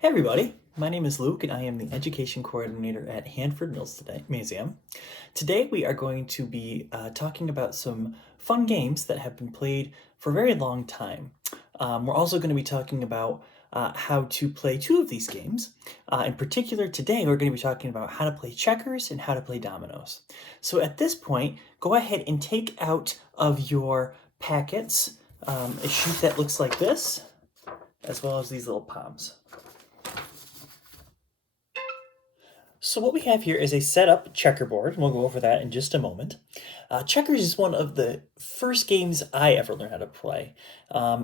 Hey everybody, my name is Luke and I am the Education Coordinator at Hanford Museum. Today we are going to be talking about some fun games that have been played for a very long time. We're also going to be talking about how to play two of these games. In particular, today we're going to be talking about how to play checkers and how to play dominoes. So at this point, go ahead and take out of your packets a sheet that looks like this, as well as these little palms. So what we have here is a setup checkerboard, and we'll go over that in just a moment. Checkers is one of the first games I ever learned how to play.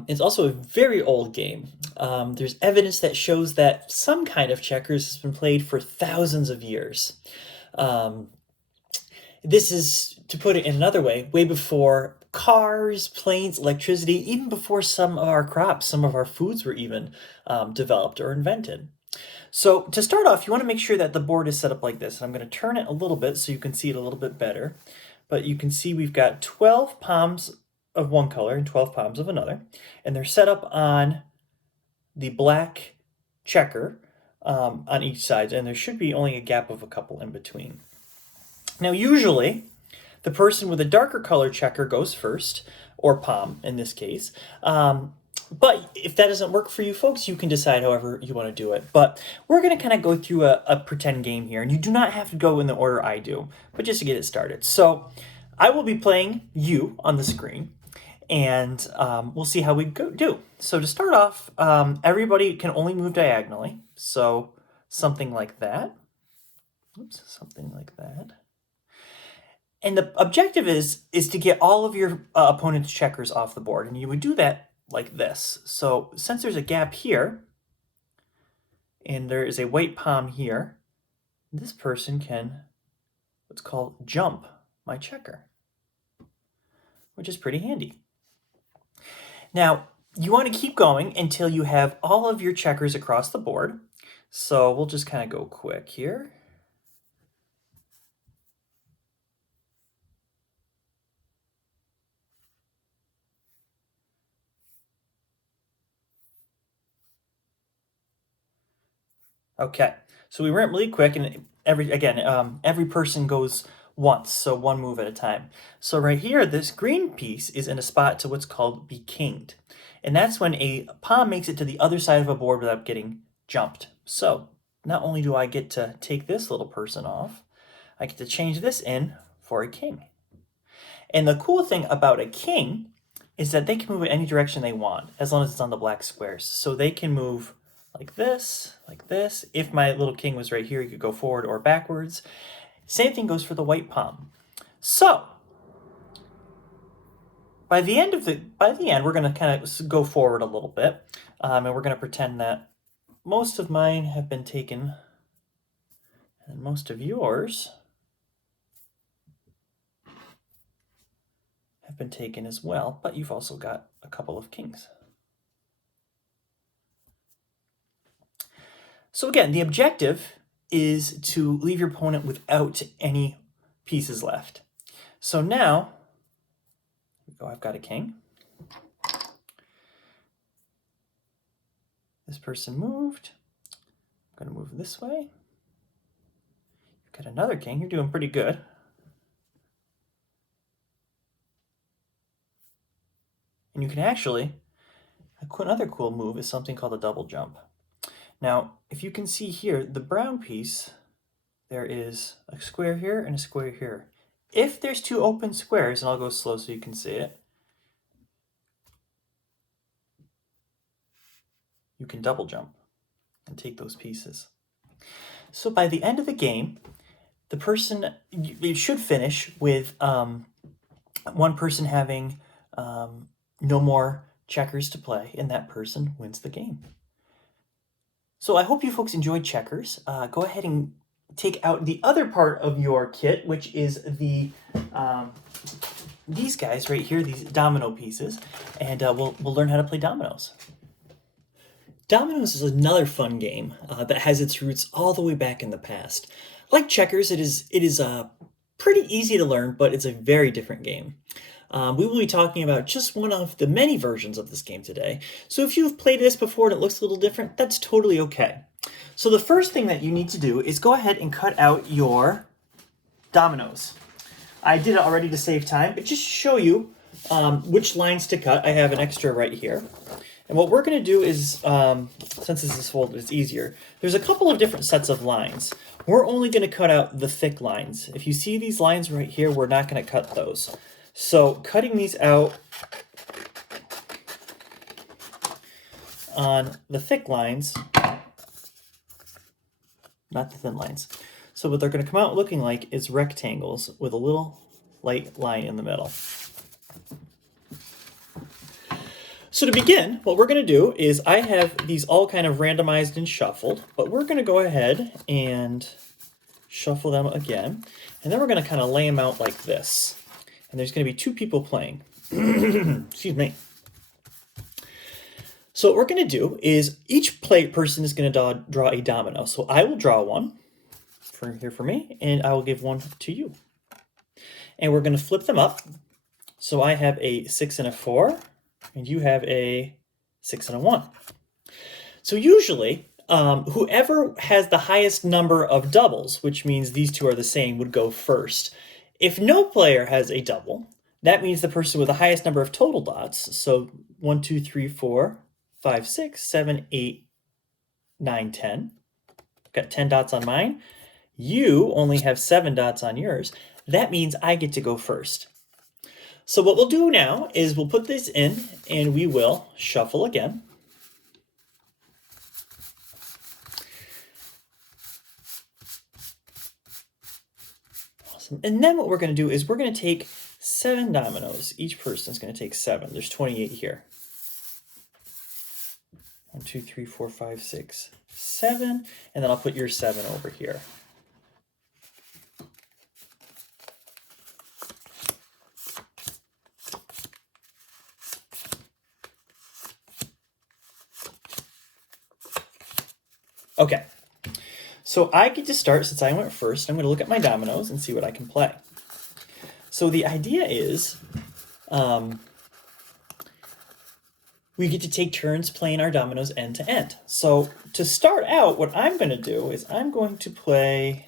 It's also a very old game. There's evidence that shows that some kind of checkers has been played for thousands of years. This is, to put it in another way before cars, planes, electricity, even before some of our crops, some of our foods were even developed or invented. So to start off, you want to make sure that the board is set up like this. I'm going to turn it a little bit so you can see it a little bit better. But you can see we've got 12 palms of one color and 12 palms of another. And they're set up on the black checker on each side. And there should be only a gap of a couple in between. Now usually, the person with a darker color checker goes first, or palm in this case. But if that doesn't work for you folks, you can decide however you want to do it. But we're going to kind of go through a pretend game here. And you do not have to go in the order I do, but just to get it started. So I will be playing you on the screen, and we'll see how we do. So to start off, everybody can only move diagonally. So something like that. Oops, something like that. And the objective is to get all of your opponent's checkers off the board. And you would do that like this. So since there's a gap here, and there is a white palm here, this person can what's called jump my checker, which is pretty handy. Now, you want to keep going until you have all of your checkers across the board. So we'll just kind of go quick here. Okay, so we went really quick, and every person goes once, so one move at a time. So right here, this green piece is in a spot to what's called be kinged. And that's when a pawn makes it to the other side of a board without getting jumped. So not only do I get to take this little person off, I get to change this in for a king. And the cool thing about a king is that they can move in any direction they want, as long as it's on the black squares. So they can move like this, like this. If my little king was right here, he could go forward or backwards. Same thing goes for the white palm. So by the end, we're going to kind of go forward a little bit, and we're going to pretend that most of mine have been taken, and most of yours have been taken as well, but you've also got a couple of kings. So again, the objective is to leave your opponent without any pieces left. So now, here we go, I've got a king. This person moved. I'm going to move this way. You've got another king. You're doing pretty good. And you can actually, another cool move is something called a double jump. Now, if you can see here, the brown piece, there is a square here and a square here. If there's two open squares, and I'll go slow so you can see it, you can double jump and take those pieces. So by the end of the game, the person, you should finish with one person having no more checkers to play, and that person wins the game. So I hope you folks enjoyed checkers. Go ahead and take out the other part of your kit, which is these guys right here, these domino pieces, and we'll learn how to play dominoes. Dominos is another fun game that has its roots all the way back in the past. Like checkers, it is pretty easy to learn, but it's a very different game. We will be talking about just one of the many versions of this game today. So if you've played this before and it looks a little different, that's totally okay. So the first thing that you need to do is go ahead and cut out your dominoes. I did it already to save time, but just to show you which lines to cut. I have an extra right here. And what we're going to do is, since this is folded, it's easier. There's a couple of different sets of lines. We're only going to cut out the thick lines. If you see these lines right here, we're not going to cut those. So cutting these out on the thick lines, not the thin lines. So what they're going to come out looking like is rectangles with a little light line in the middle. So to begin, what we're going to do is I have these all kind of randomized and shuffled, but we're going to go ahead and shuffle them again. And then we're going to kind of lay them out like this. And there's going to be two people playing. Excuse me. So what we're going to do is each person is going to draw a domino. So I will draw one for me, and I will give one to you. And we're going to flip them up. So I have a 6 and a 4. And you have a 6 and a 1. So usually, whoever has the highest number of doubles, which means these two are the same, would go first. If no player has a double, that means the person with the highest number of total dots, so 1, 2, 3, 4, 5, 6, 7, 8, 9, 10. I've got 10 dots on mine. You only have 7 dots on yours. That means I get to go first. So what we'll do now is we'll put this in and we will shuffle again. Awesome. And then what we're going to do is we're going to take 7 dominoes. Each person is going to take 7. There's 28 here. 1, 2, 3, 4, 5, 6, 7. And then I'll put your 7 over here. Okay, so I get to start since I went first. I'm going to look at my dominoes and see what I can play. So the idea is we get to take turns playing our dominoes end to end. So to start out, what I'm going to do is I'm going to play,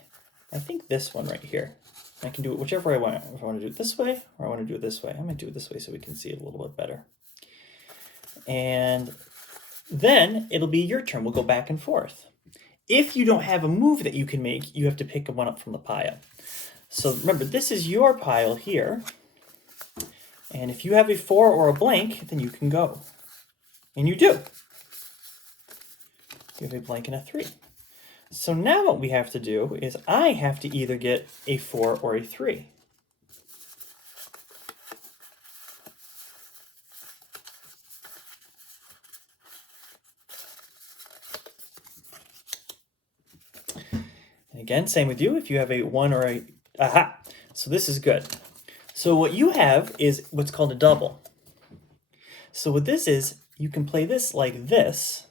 I think this one right here. I can do it whichever I want. If I want to do it this way or I want to do it this way. I'm going to do it this way so we can see it a little bit better. And then it'll be your turn. We'll go back and forth. If you don't have a move that you can make, you have to pick one up from the pile. So remember, this is your pile here. And if you have a 4 or a blank, then you can go. And you do. You have a blank and a 3. So now what we have to do is I have to either get a 4 or a 3. Again, same with you. If you have a 1 or a... Aha! So this is good. So what you have is what's called a double. So what this is, you can play this like this.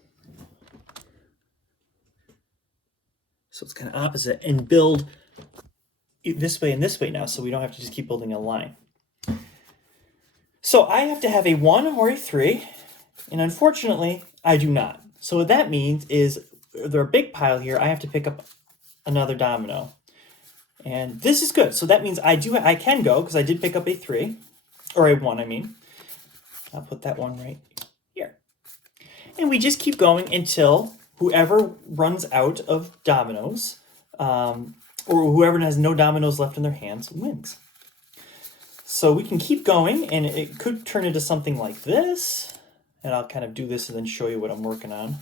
So it's kind of opposite. And build this way and this way now, so we don't have to just keep building a line. So I have to have a 1 or a 3. And unfortunately, I do not. So what that means is there's a big pile here. I have to pick up another domino. And this is good. So that means I can go because I did pick up a 3 or a 1, I mean. I'll put that one right here. And we just keep going until whoever runs out of dominoes or whoever has no dominoes left in their hands wins. So we can keep going and it could turn into something like this. And I'll kind of do this and then show you what I'm working on.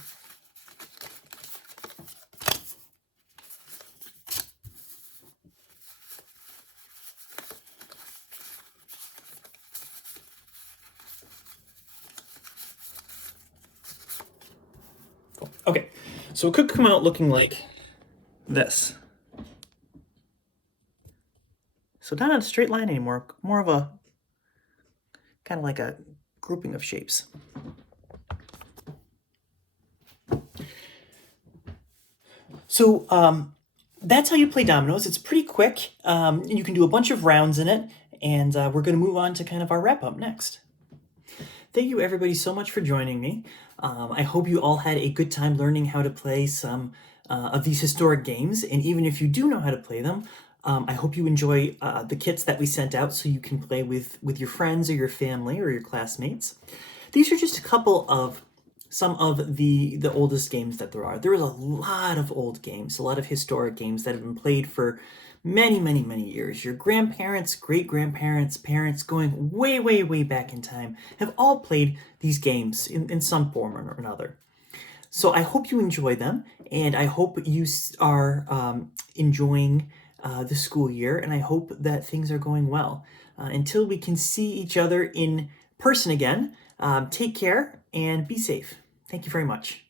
Okay, so it could come out looking like this. So not on a straight line anymore, more of a kind of like a grouping of shapes. So that's how you play dominoes. It's pretty quick. You can do a bunch of rounds in it, and we're going to move on to kind of our wrap up next. Thank you everybody so much for joining me. I hope you all had a good time learning how to play some of these historic games, and even if you do know how to play them, I hope you enjoy the kits that we sent out so you can play with your friends or your family or your classmates. These are just a couple of some of the oldest games that there are. There is a lot of old games, a lot of historic games that have been played for many, many, many years. Your grandparents, great-grandparents, parents, going way, way, way back in time, have all played these games in some form or another. So I hope you enjoy them, and I hope you are enjoying the school year, and I hope that things are going well. Until we can see each other in person again, take care and be safe. Thank you very much.